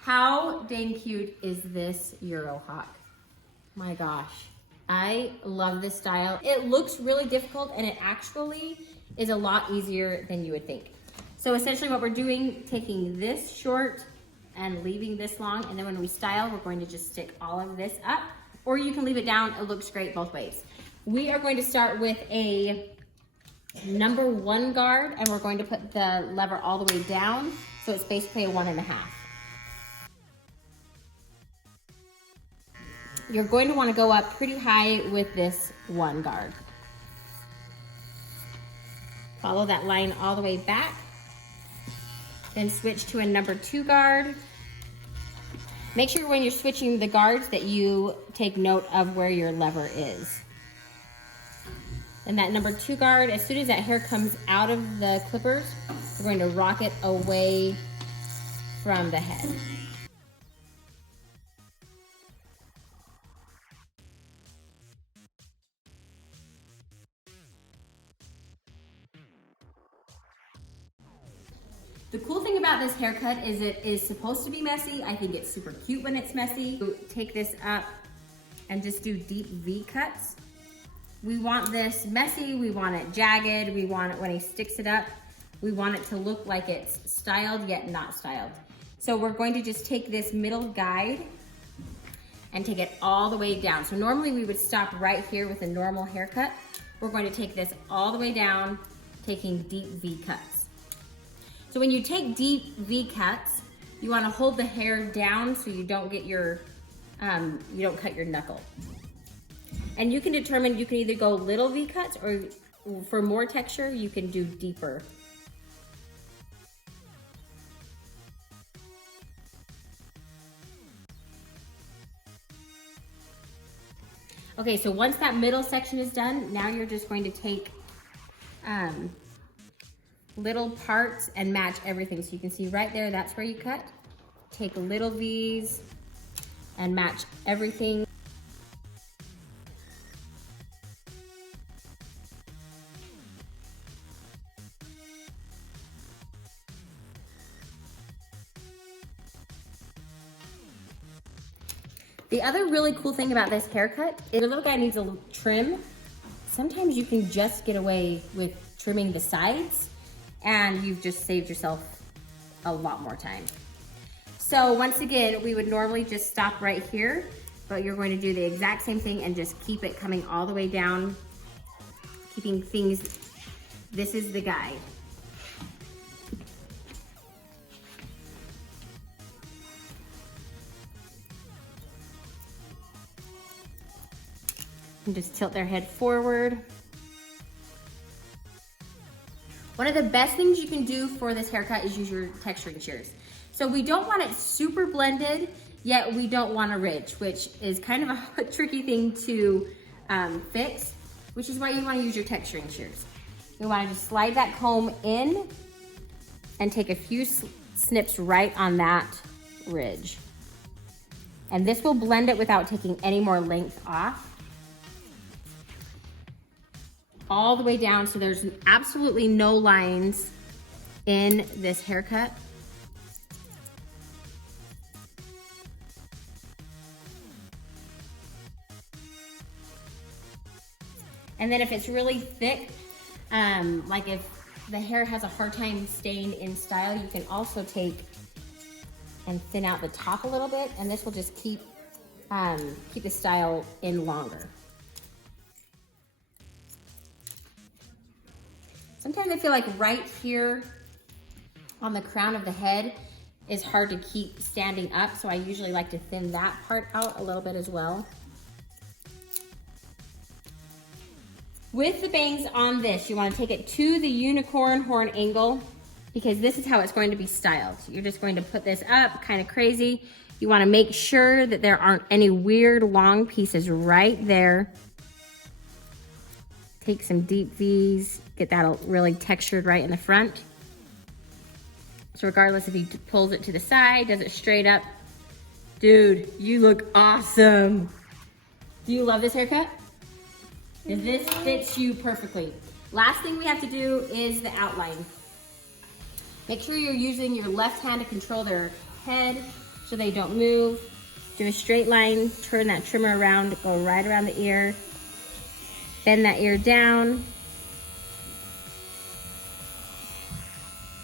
How dang cute is this Euro hawk? My gosh, I love this style. It looks really difficult and it actually is a lot easier than you would think. So essentially what we're doing, taking this short and leaving this long, and then when we style, we're going to just stick all of this up, or you can leave it down. It looks great both ways. We are going to start with a number 1 guard, and we're going to put the lever all the way down, so it's basically a 1.5. You're going to want to go up pretty high with this 1 guard. Follow that line all the way back, then switch to a number 2 guard. Make sure when you're switching the guards that you take note of where your lever is. And that number 2 guard, as soon as that hair comes out of the clippers, we're going to rock it away from the head. The cool thing about this haircut is it is supposed to be messy. I think it's super cute when it's messy. Take this up and just do deep V cuts. We want this messy, we want it jagged, we want it when he sticks it up, we want it to look like it's styled yet not styled. So we're going to just take this middle guide and take it all the way down. So normally we would stop right here with a normal haircut. We're going to take this all the way down, taking deep V cuts. So when you take deep V cuts, you want to hold the hair down so you don't get your, you don't cut your knuckle. And you can determine, you can either go little V cuts, or for more texture, you can do deeper. Okay, so once that middle section is done, now you're just going to take little parts and match everything. So you can see right there, that's where you cut. Take little V's and match everything. The other really cool thing about this haircut is the little guy needs a little trim. Sometimes you can just get away with trimming the sides and you've just saved yourself a lot more time. So once again, we would normally just stop right here, but you're going to do the exact same thing and just keep it coming all the way down, keeping things, this is the guide. And just tilt their head forward. One of the best things you can do for this haircut is use your texturing shears. So we don't want it super blended, yet we don't want a ridge, which is kind of a tricky thing to fix, which is why you want to use your texturing shears. You want to just slide that comb in and take a few snips right on that ridge. And this will blend it without taking any more length off. All the way down, so there's absolutely no lines in this haircut. And then if it's really thick, like if the hair has a hard time staying in style, you can also take and thin out the top a little bit, and this will just keep the style in longer. Sometimes I feel like right here on the crown of the head is hard to keep standing up, so I usually like to thin that part out a little bit as well. With the bangs on this, you want to take it to the unicorn horn angle, because this is how it's going to be styled. You're just going to put this up kind of crazy. You want to make sure that there aren't any weird long pieces right there. Take some deep V's, get that really textured right in the front. So regardless if he pulls it to the side, does it straight up, dude, you look awesome. Do you love this haircut? This fits you perfectly. Last thing we have to do is the outline. Make sure you're using your left hand to control their head, so they don't move. Do a straight line, turn that trimmer around, go right around the ear, bend that ear down,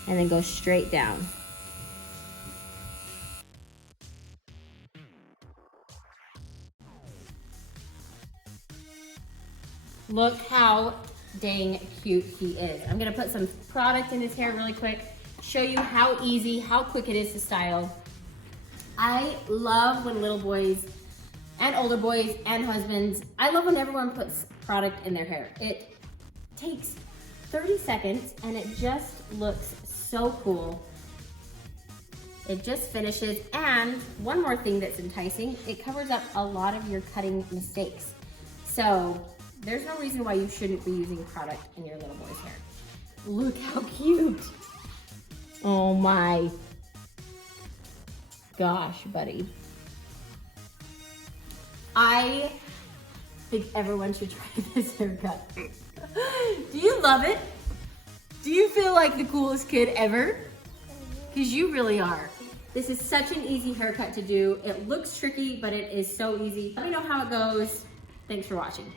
and then go straight down. Look how dang cute he is. I'm gonna put some product in his hair really quick, show you how easy, how quick it is to style. I love when little boys and older boys and husbands, I love when everyone puts product in their hair. It takes 30 seconds and it just looks so cool. It just finishes, and one more thing that's enticing, it covers up a lot of your cutting mistakes. So there's no reason why you shouldn't be using product in your little boy's hair. Look how cute. Oh my gosh, buddy. I think everyone should try this haircut. Do you love it? Do you feel like the coolest kid ever? Because you really are. This is such an easy haircut to do. It looks tricky, but it is so easy. Let me know how it goes. Thanks for watching.